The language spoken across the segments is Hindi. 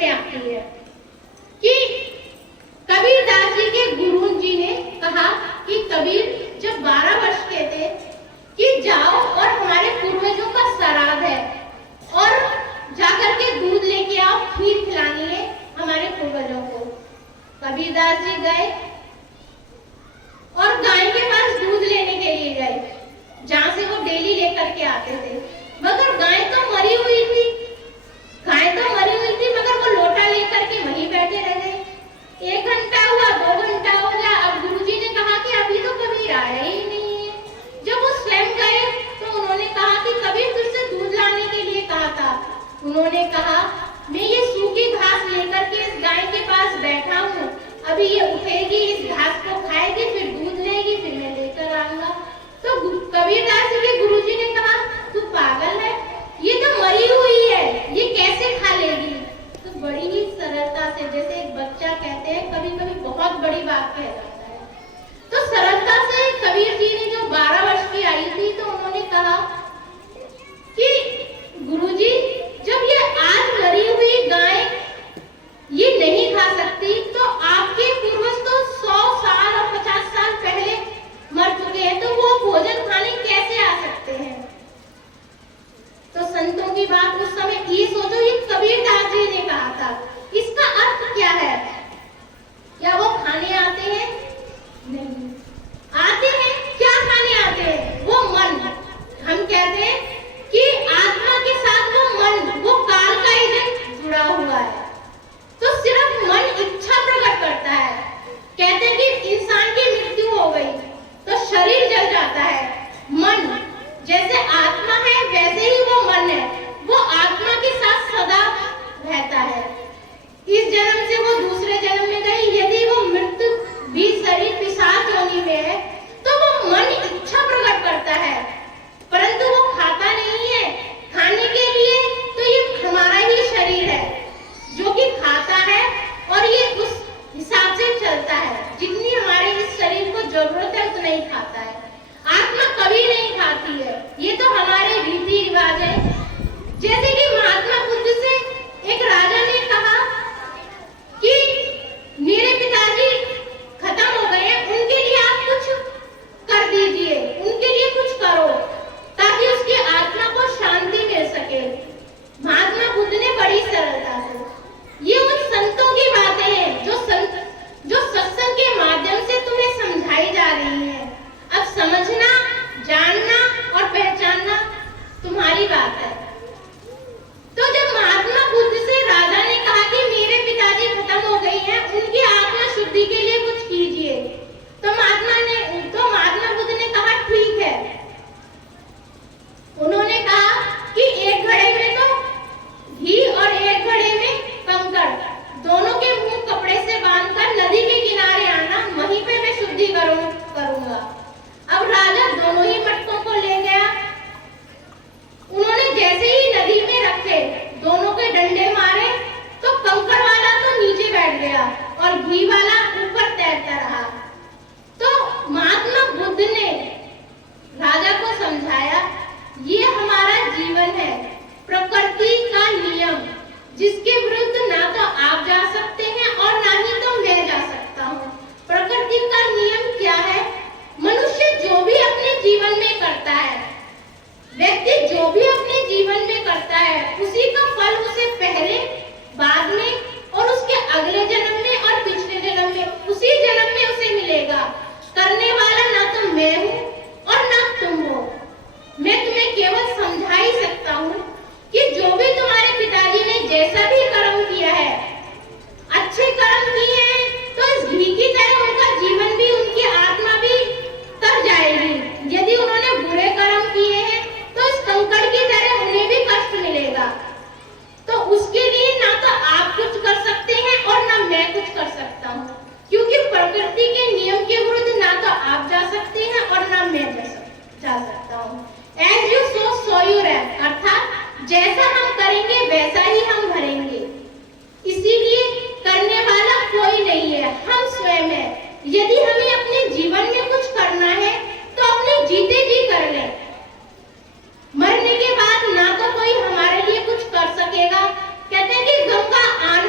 में आती है कि कबीरदास जी के गुरु जी ने कहा कि कबीर जब 12 वर्ष के थे कि जाओ और हमारे पूर्वजों का श्राद्ध है और जाकर के दूध लेके आओ, खीर खिलानी है हमारे पूर्वजों को। कबीरदास जी गए और गाय के पास दूध लेने के लिए गए, जहां से वो डेली लेकर के आते थे। मगर गाय तो मरी हुई थी, मगर वो लोटा लेकर के वहीं बैठे रह गए। 1 घंटा हुआ, 2 घंटा हो गया। अब गुरुजी ने कहा कि अभी तो कबीर आया ही नहीं है। जब वो स्वयं गए तो उन्होंने कहा कि कबीर तुझसे दूध लाने के लिए कहा था। उन्होंने कहा मैं ये सूखी घास लेकर के इस गाय के पास बैठा हूँ, अभी ये उठेगी, इस घास को खाएगी, फिर दूध लेगी, फिर मैं लेकर आऊंगा। तो कबीरदास जी के गुरुजी ने कहा तू पागल है, ये तो मरी हुई है, ये कैसे खा लेगी। तो बड़ी ही सरलता से, जैसे एक बच्चा कहते हैं कभी कभी बहुत बड़ी बात कह जाता है, तो सरलता से कबीर जी ने जो 12 वर्ष की आई थी तो उन्होंने कहा कि गुरुजी जब ये आज मरी हुई गाय ये नहीं खा सकती तो आपके पूर्वज तो 100 साल और 50 साल पहले मर चुके हैं, तो वो भोजन खाने कैसे आ सकते हैं। तो संतों की बात उस समय ये सोचो, ये कबीरदास जी ने कहा था, इसका अर्थ क्या है? क्या वो खाने आते हैं? नहीं आते हैं। क्या खाने आते हैं? वो मन। हम कहते हैं कि आत्मा के साथ वो मन, वो काल का एजेंट जुड़ा हुआ है। तो सिर्फ मन इच्छा प्रकट करता है। कहते हैं कि इंसान की मृत्यु हो गई तो शरीर जल जाता है, मन जैसे आत्मा है वैसे ही वो मन है, वो आत्मा के साथ सदा रहता है। इस जन्म से वो दूसरे जन्म में गई, यदि वो मृत्यु भी शरीर पिशाच योनि में है तो वो मन इच्छा प्रकट करता है, परंतु वो खाता नहीं है। खाने के लिए तो ये हमारा ही शरीर है जो कि खाता है और ये उस हिसाब से चलता है, जितनी हमारे इस शरीर को जरूरत है उतना ही खाता है। आत्मा कभी नहीं खाती है, ये तो हमारे रीति रिवाज है। जैसे कि महात्मा बुद्ध से एक राजा ने कहा कि मेरे पिताजी खत्म हो गए हैं, उनके लिए आप कुछ कर दीजिए, उनके लिए कुछ करो ताकि उसकी आत्मा को शांति मिल सके। महात्मा बुद्ध ने बड़ी सरलता से, ये उन संतों की बातें हैं जो सत्संग के माध्यम से तुम्हें समझाई जा रही हैं। अब समझना, जानना और पहचानना तुम्हारी बात है। तो जब महात्मा बुद्ध से राजा ने कहा कि मेरे पिताजी खत्म हो गई हैं, उनकी आत्मा शुद्धि के लिए कुछ कीजिए, तो महात्मा बुद्ध ने कहा ठीक है। उन्होंने कहा कि एक घड़े में तो घी और एक घड़े में कंकड़, दोनों के मुंह कपड़े से बांधकर नदी के किनारे आना, वहीं पे मैं शुद्धि करूंगा। अब राजा दोनों ही मटकों को ले गया। उन्होंने जैसे ही नदी में रखे, दोनों के डंडे मारे तो कंकड़ वाला तो नीचे बैठ गया और घी वाला ऊपर तैरता रहा। तो महात्मा बुद्ध ने राजा को समझाया, ये हमारा जीवन है, प्रकृति का नियम, जिसके विरुद्ध ना तो आप जा सकते हैं और ना ही तो मैं जा सकता हूँ। प्रकृति का नियम क्या है? मनुष्य जो भी अपने जीवन में करता है, व्यक्ति जो भी अपने जीवन में करता है, उसी का फल उसे पहले, बाद में और उसके अगले जन्म में और पिछले जन्म में, उसी जन्म में उसे मिलेगा। करने वाला ना तो मैं हूँ और ना तुम हो। मैं तुम्हें केवल समझा ही सकता हूँ कि जो भी तुम्हारे पिताजी ने जैसा भी कर्म किया है, अच्छे कर्म किए हैं, तो इस घी की तरह उनका जीवन भी, उनकी आत्मा भी तर जाएगी। यदि उन्होंने बुरे कर्म किए हैं तो इस कंकड़ की तरह उन्हें भी कष्ट मिलेगा। तो उसके लिए ना तो आप कुछ कर सकते हैं और ना मैं कुछ कर सकता हूँ, क्योंकि प्रकृति के नियम के विरुद्ध ना तो आप जा सकते हैं और ना मैं जा सकता हूँ। As you sow, so you reap, अर्थात जैसा हम करेंगे वैसा ही हम भरेंगे। इसीलिए करने वाला कोई नहीं है, हम स्वयं हैं। यदि हमें अपने जीवन में कुछ करना है तो अपने जीते जी कर लें। मरने के बाद ना तो कोई हमारे लिए कुछ कर सकेगा। कहते हैं कि गंगा आन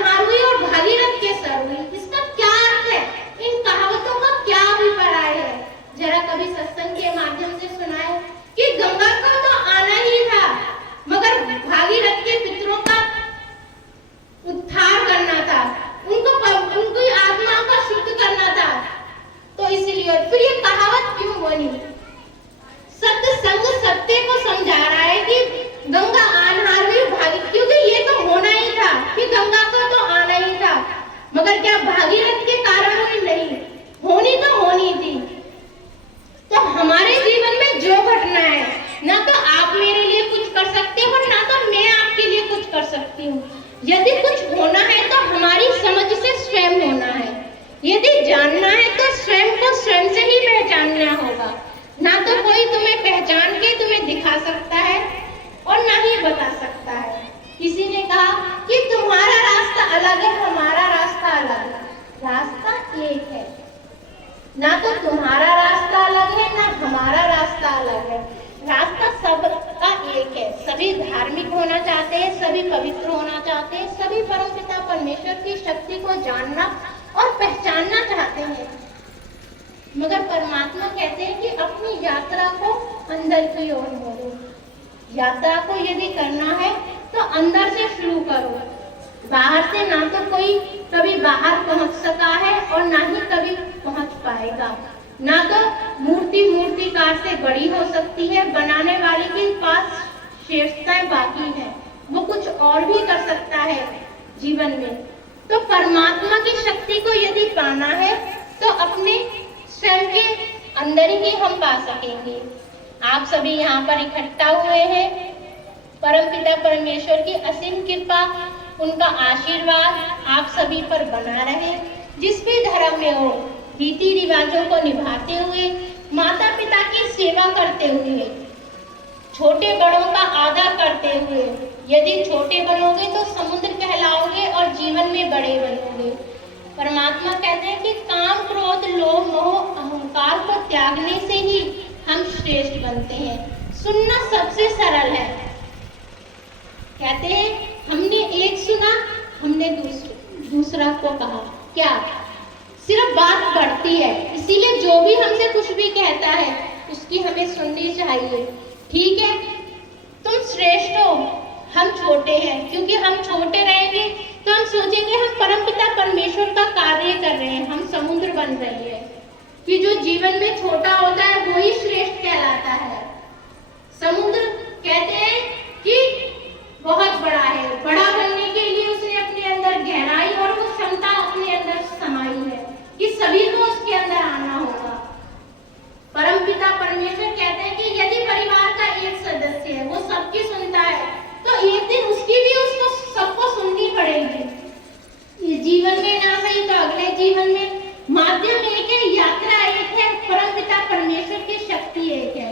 यदि कुछ होना है तो हमारी समझ से स्वयं होना है। यदि जानना है तो स्वयं को स्वयं से ही पहचानना होगा। ना तो कोई तुम्हें पहचान के तुम्हें दिखा सकता है और ना ही बता सकता है। किसी ने कहा कि तुम्हारा रास्ता अलग है, हमारा रास्ता अलग है। रास्ता एक है। ना तो तुम्हारा रास्ता अलग है, ना हमारा रास्ता अलग है। रास्ता सबका एक है। सभी धार्मिक होना चाहते हैं, सभी पवित्र होना चाहते हैं, सभी परमपिता परमेश्वर की शक्ति को जानना और पहचानना चाहते हैं। मगर परमात्मा कहते हैं कि अपनी यात्रा को अंदर की ओर मोड़ो। यात्रा को यदि करना है तो अंदर से शुरू करो। बाहर से ना तो कोई कभी बाहर पहुंच सका है और ना ही कभी पहुंच पाएगा। ना तो मूर्तिकार से बड़ी हो सकती है, बनाने वाले के पास शेषताएं बाकी है, वो कुछ और भी कर सकता है जीवन में। तो परमात्मा की शक्ति को यदि पाना है तो अपने स्वयं के अंदर ही हम पा सकेंगे। आप सभी यहाँ पर इकट्ठा हुए हैं। परमपिता परमेश्वर की असीम कृपा, उनका आशीर्वाद आप सभी पर बना रहे। जिस भी धर्म में हो, रीति रिवाजों को निभाते हुए, माता पिता की सेवा करते हुए, छोटे बड़ों का आदर करते हुए। यदि छोटे बनोगे तो समुद्र कहलाओगे और जीवन में बड़े बनोगे। परमात्मा कहते हैं कि काम, क्रोध, लोभ, मोह, अहंकार को त्यागने से ही हम श्रेष्ठ बनते हैं। सुनना सबसे सरल है। कहते हैं हमने एक सुना, हमने दूसरा को कहा। क्या सिर्फ बात बढ़ती है। इसीलिए जो भी हमसे कुछ भी कहता है उसकी हमें सुननी चाहिए। ठीक है, तुम श्रेष्ठ हो, हम छोटे हैं। क्योंकि हम छोटे रहेंगे तो हम सोचेंगे हम परमपिता परमेश्वर का कार्य कर रहे हैं, हम समुद्र बन रहे हैं। कि जो जीवन में छोटा होता है वही श्रेष्ठ कहलाता है। समुद्र कहते हैं कि बहुत बड़ा है, बड़ा बनने के लिए उसने अपने अंदर गहराई और वो क्षमता अपने अंदर समाई है कि सभी को उसके अंदर आना होगा। परमपिता परमेश्वर कहते हैं कि यदि परिवार का एक सदस्य है, वो सबकी सुनता है, तो एक दिन उसकी भी उसको सबको सुननी पड़ेगी। इस जीवन में ना सही तो अगले जीवन में। माध्यम एक है, यात्रा एक है, परमपिता परमेश्वर की शक्ति एक है।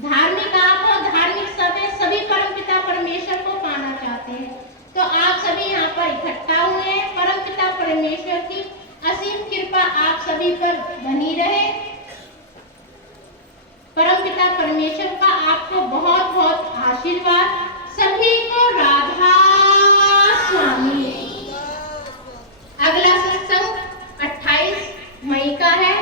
धार्मिक आप हो, धार्मिक सब है, सभी परमपिता परमेश्वर को पाना चाहते हैं। तो आप सभी यहाँ पर इकट्ठा हुए हैं। परमपिता परमेश्वर की असीम कृपा आप सभी पर बनी रहे। परमपिता परमेश्वर का आपको बहुत बहुत आशीर्वाद। सभी को राधा स्वामी। अगला सत्संग 28 मई का है।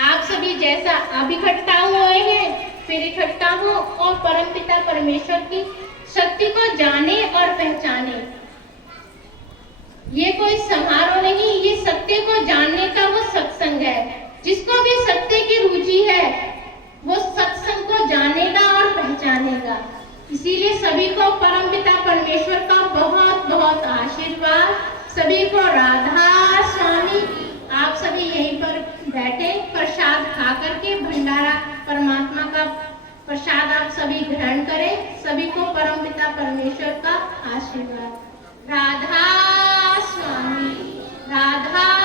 आप सभी जैसा अब इकट्ठा हुए हैं, फिर इकट्ठा हो और परमपिता परमेश्वर की शक्ति को जाने और पहचाने। ये कोई समारोह नहीं, ये सत्य को जानने का वो सत्संग है। जिसको भी सत्य की रुचि है वो सत्संग को जानेगा और पहचानेगा। इसीलिए सभी को परमपिता परमेश्वर का बहुत बहुत आशीर्वाद। सभी को राधा स्वामी। आप सभी यहीं पर बैठे प्रसाद खा करके, भंडारा परमात्मा का प्रसाद आप सभी ग्रहण करें। सभी को परमपिता परमेश्वर का आशीर्वाद। राधा स्वामी, राधा